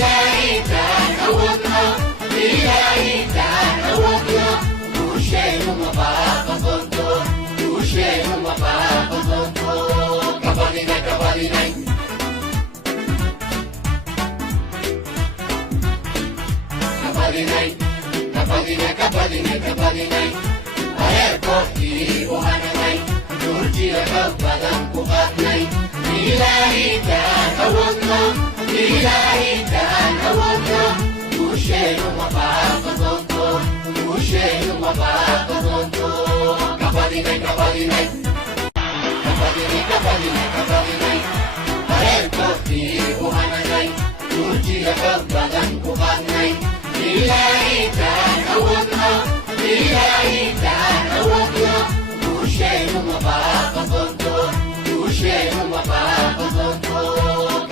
Ilahitan awag na, ilahitan awag na, Dusye mo mapapagonto, Dusye mo mapapagonto. Kapalinay, kapalinay, kapalinay, kapalinay, kapalinay, kapalinay. Ayerko iibuhananay, Durjia kapalang bukatnay. Ilahitan awag na, ilahitan awag na, Dusye mo mapapagonto, Dusye mo mapapagonto. Kapalinay, kapalinay, kapalinay, kapalinay, kapalinay. Ayerko iibuhananay, Durjia kapalang bukatnay. Ilahitan awag na, ilahitan awag na, Dusye mo mapapagonto, Dusye mo mapapagonto.